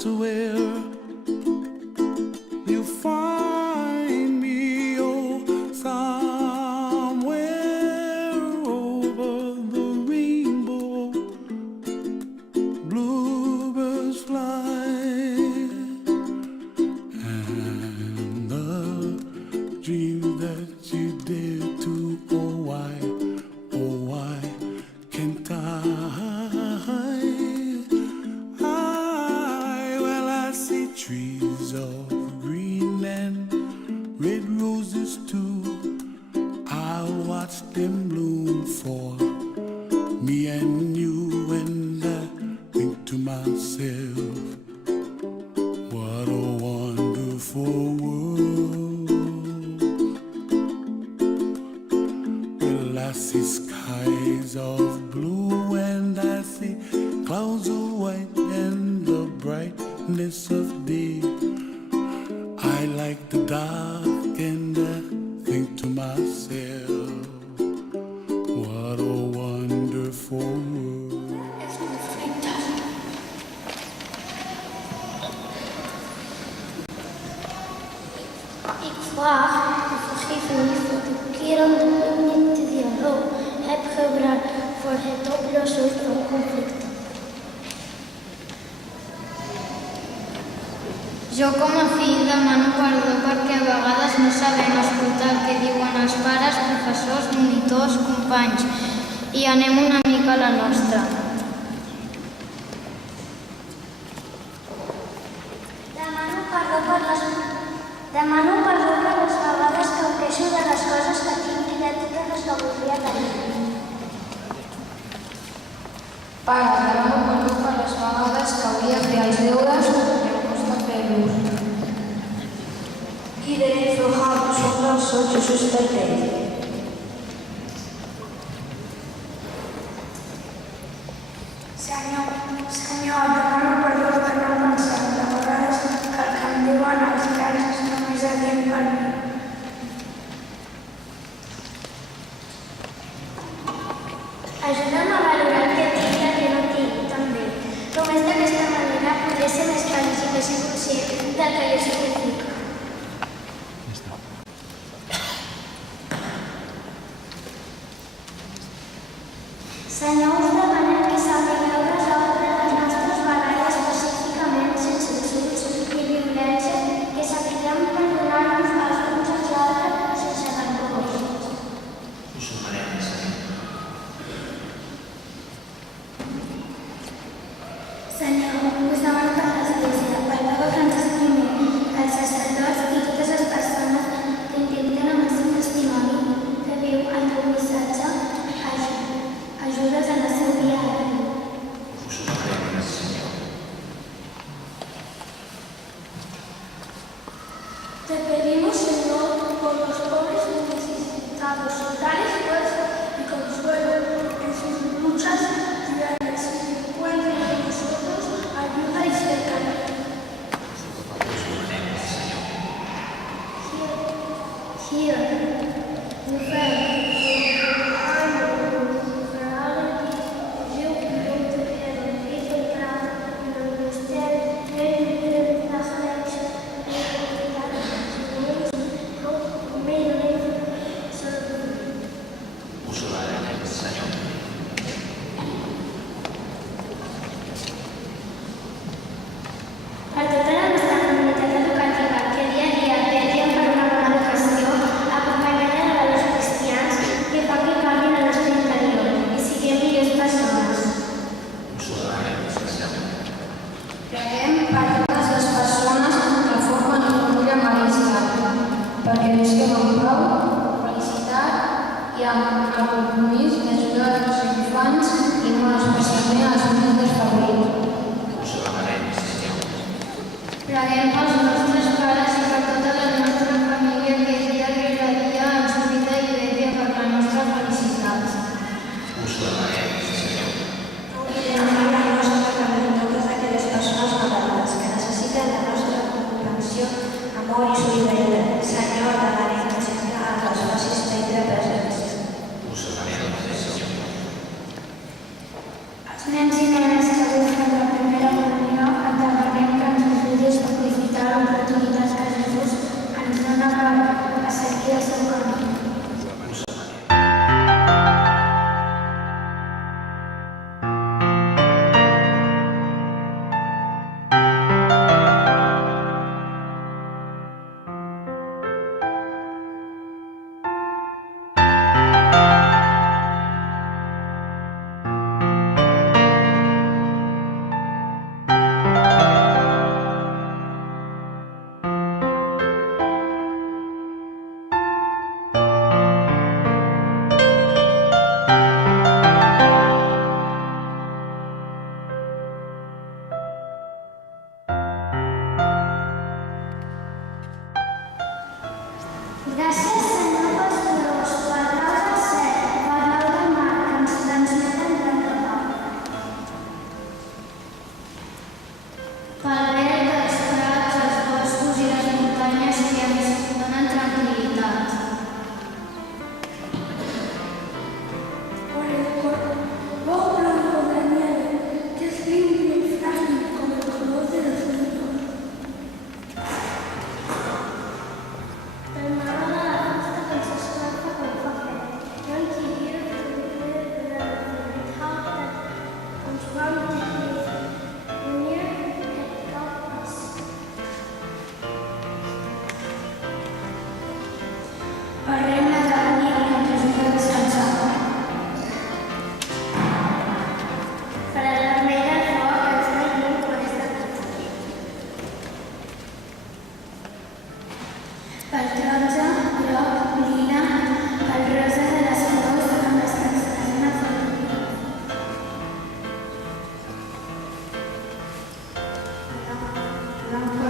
to where you find me, oh, somewhere over the rainbow. Bluebirds fly, and the dreams that you dare to, oh why can't I? Well, I see trees of green and red roses too. I watch them bloom for me and you, and I think to myself, what a wonderful world. Well, I see skies of blue and I see clouds of white and the brightness of day. I like the dark and I think to myself, what a wonderful world. Ik vraag de vergiffenis voor de keren dat ik niet de dialoog heb gebruikt voor het oplossen van conflicten. Jo com a fill demano perdó perquè a vegades no sabem escoltar el que diuen els pares, professors, monitors, companys i anem una mica a la nostra. Demano perdó per les vegades que em queixo de les coses que tinc i de totes les que voldria tenir. Pare, demano perdó per les vegades que hauria fet els deures i em costa fer-los. Iedereen vergaat zonder soortjes suspecteert. Senyor, demano perdó per no pensar de vegades que el que em diuen els grans és només adient per mi. Ajuda'm a valorar el que tinc i el que no tinc, també. Només d'aquesta manera podré ser més feliç i més conscient del que jo significo. Senyor, us demanem que sapigueu resoldre les nostres baralles pacíficament, sense insults ni violència, que sapiguem perdonar-nos els uns als altres sense rancors. Us ho farem, senyor. Senyor, us demano per l'Església, pel Papa Francesc I, els sacerdots i totes les persones que intenten amb el seu testimoni que viu el teu missatge, ajudes en el seu dia a dia. Us ho farem, senyor. Te pedimos, Señor, por los pobres y necesitados, dales fuerza y consuelo en sus luchas diarias y que encuentren en nosotros ayuda y cercanía. Us ho farem, senyor. Here, we pray. Us ho farem, senyor. Per tota la nostra comunitat educativa, que dia a dia vetllen per una bona educació, acompanyada de valors cristians que fan que canviïn el nostre interior i siguem millors persones. Us ho farem, senyor. Preguem per totes les persones que formen la família marista, perquè visquem amb pau, felicitat i amb el compromís d'ajudar els infants i molt especialment als més desfavorits. Us ho farem, senyor. Preguem pels nostres pares i per tota la nostra família que dia rere dia ens cuida i vetlla per la nostra felicitat. Us ho farem, senyor. I demanem la nostra carrer a totes aquelles persones malades que necessiten la nostra comprensió, amor i solidaritat. Senyor, demanem que sempre ens les facis prendre presents. Us ho farem, senyor. Els nens i nenes que viuen la primera comunió et demanem que no em